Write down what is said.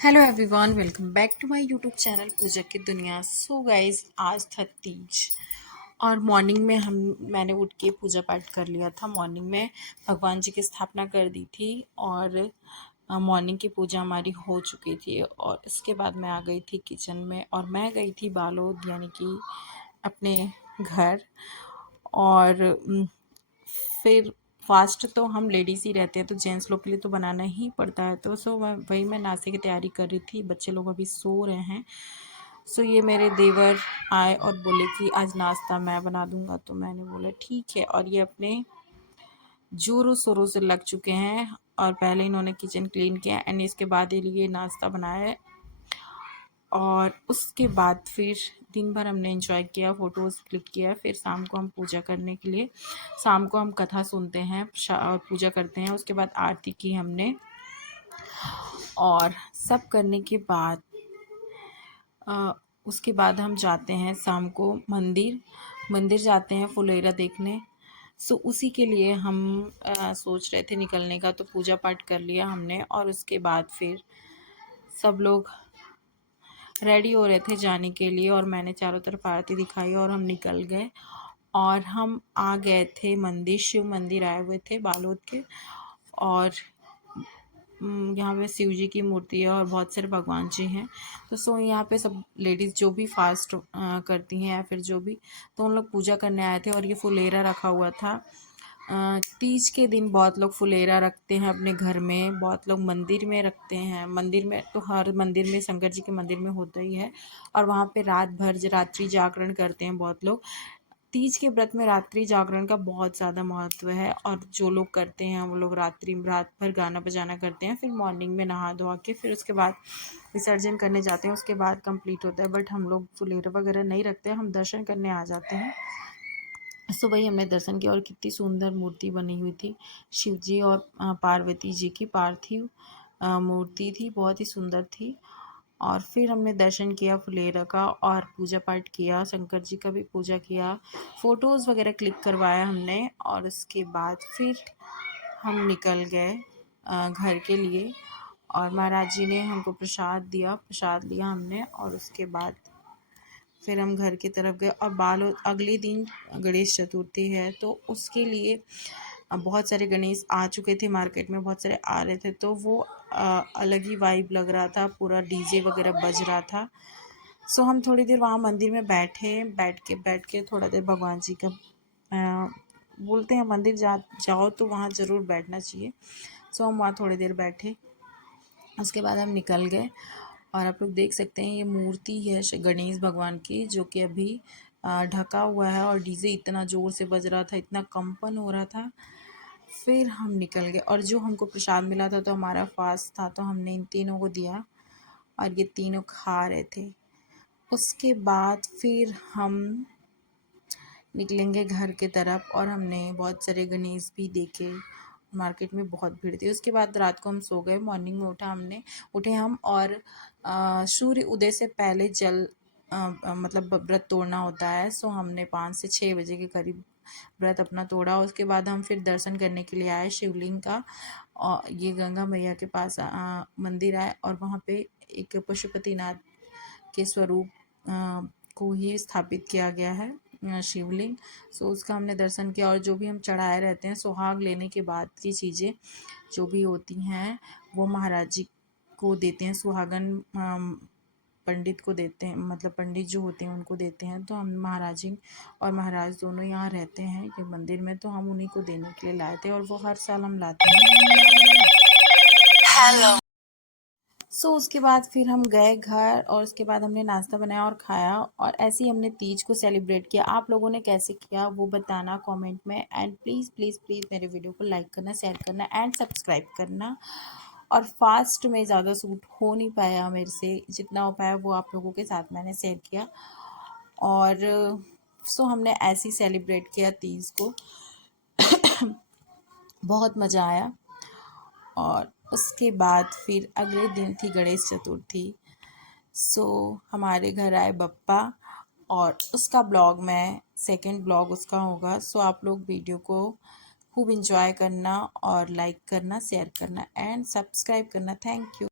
Hello everyone, welcome back to my YouTube channel Pooja की दुनिया। So guys, आज था तीज और मॉर्निंग में मैंने उठ के पूजा पाठ कर लिया था। मॉर्निंग में भगवान जी की स्थापना कर दी थी और मॉर्निंग की पूजा हमारी हो चुकी थी। और इसके बाद मैं आ गई थी किचन में और मैं गई थी बालोद यानी कि अपने घर। और फिर फास्ट तो हम लेडीज़ ही रहते हैं, तो जेंट्स लोग के लिए तो बनाना ही पड़ता है। तो वही मैं नाश्ते की तैयारी कर रही थी। बच्चे लोग अभी सो रहे हैं। ये मेरे देवर आए और बोले कि आज नाश्ता मैं बना दूंगा, तो मैंने बोला ठीक है। और ये अपने जोरों शोरों से लग चुके हैं और पहले इन्होंने किचन क्लीन किया एंड इसके बाद ये नाश्ता बनाया। और उसके बाद फिर दिन भर हमने एंजॉय किया, फ़ोटोज़ क्लिक किया। फिर शाम को हम पूजा करने के लिए, शाम को हम कथा सुनते हैं और पूजा करते हैं। उसके बाद आरती की हमने, और सब करने के बाद उसके बाद हम जाते हैं शाम को मंदिर जाते हैं फुलेरा देखने। उसी के लिए हम सोच रहे थे निकलने का, तो पूजा पाठ कर लिया हमने और उसके बाद फिर सब लोग रेडी हो रहे थे जाने के लिए और मैंने चारों तरफ आरती दिखाई और हम निकल गए। और हम आ गए थे मंदिर, शिव मंदिर आए हुए थे बालोद के। और यहाँ पे शिव जी की मूर्ति है और बहुत सारे भगवान जी हैं। तो यहाँ पे सब लेडीज़ जो भी फास्ट करती हैं या फिर जो भी, तो उन लोग पूजा करने आए थे। और ये फुलेरा रखा हुआ था। तीज के दिन बहुत लोग फुलेरा रखते हैं अपने घर में, बहुत लोग मंदिर में रखते हैं। मंदिर में तो हर मंदिर में, शंकर जी के मंदिर में होता ही है। और वहाँ पे रात भर रात्रि जागरण करते हैं बहुत लोग। तीज के व्रत में रात्रि जागरण का बहुत ज़्यादा महत्व है। और जो लोग करते हैं वो लोग रात भर गाना बजाना करते हैं। फिर मॉर्निंग में नहा धोवा के फिर उसके बाद विसर्जन करने जाते हैं, उसके बाद कंप्लीट होता है। बट हम लोग फुलेरा वगैरह नहीं रखते, हम दर्शन करने आ जाते हैं। वही हमने दर्शन किया और कितनी सुंदर मूर्ति बनी हुई थी शिव जी और पार्वती जी की पार्थिव मूर्ति थी, बहुत ही सुंदर थी। और फिर हमने दर्शन किया फुलेरा का और पूजा पाठ किया, शंकर जी का भी पूजा किया, फ़ोटोज़ वगैरह क्लिक करवाया हमने। और उसके बाद फिर हम निकल गए घर के लिए। और महाराज जी ने हमको प्रसाद दिया, प्रसाद लिया हमने। और उसके बाद फिर हम घर की तरफ गए। और अगले दिन गणेश चतुर्थी है, तो उसके लिए बहुत सारे गणेश आ चुके थे मार्केट में, बहुत सारे आ रहे थे। तो वो अलग ही वाइब लग रहा था, पूरा डीजे वगैरह बज रहा था। हम थोड़ी देर वहाँ मंदिर में बैठ के थोड़ा देर भगवान जी का बोलते हैं, मंदिर जाओ तो वहाँ ज़रूर बैठना चाहिए। हम वहाँ थोड़ी देर बैठे, उसके बाद हम निकल गए। और आप लोग देख सकते हैं ये मूर्ति है गणेश भगवान की, जो कि अभी ढका हुआ है। और डीजे इतना ज़ोर से बज रहा था, इतना कंपन हो रहा था। फिर हम निकल गए और जो हमको प्रसाद मिला था, तो हमारा फास्ट था, तो हमने इन तीनों को दिया और ये तीनों खा रहे थे। उसके बाद फिर हम निकलेंगे घर के तरफ। और हमने बहुत सारे गणेश भी देखे, मार्केट में बहुत भीड़ थी। उसके बाद रात को हम सो गए, मॉर्निंग में उठे हम। और सूर्य उदय से पहले मतलब व्रत तोड़ना होता है। हमने 5 से 6 बजे के करीब व्रत अपना तोड़ा। उसके बाद हम फिर दर्शन करने के लिए आए शिवलिंग का। और ये गंगा मैया के पास मंदिर आए और वहाँ पे एक पशुपतिनाथ के स्वरूप को ही स्थापित किया गया है शिवलिंग। उसका हमने दर्शन किया। और जो भी हम चढ़ाए रहते हैं, सुहाग लेने के बाद की चीज़ें जो भी होती हैं वो महाराज जी को देते हैं। सुहागन पंडित को देते हैं, मतलब पंडित जो होते हैं उनको देते हैं। तो हम महाराज जी और महाराज दोनों यहाँ रहते हैं ये मंदिर में, तो हम उन्हीं को देने के लिए लाए थे और वो हर साल हम लाते हैं। हेलो। उसके बाद फिर हम गए घर और उसके बाद हमने नाश्ता बनाया और खाया। और ऐसे ही हमने तीज को सेलिब्रेट किया। आप लोगों ने कैसे किया वो बताना कमेंट में। एंड प्लीज़ प्लीज़ प्लीज़ मेरे वीडियो को लाइक करना, शेयर करना एंड सब्सक्राइब करना। और फास्ट में ज़्यादा शूट हो नहीं पाया मेरे से, जितना हो पाया वो आप लोगों के साथ मैंने शेयर किया। और हमने ऐसे ही सेलिब्रेट किया तीज को। बहुत मज़ा आया। और उसके बाद फिर अगले दिन थी गणेश चतुर्थी। हमारे घर आए बप्पा और उसका ब्लॉग मैं सेकंड ब्लॉग उसका होगा। आप लोग वीडियो को खूब एंजॉय करना और लाइक करना, शेयर करना एंड सब्सक्राइब करना। Thank you.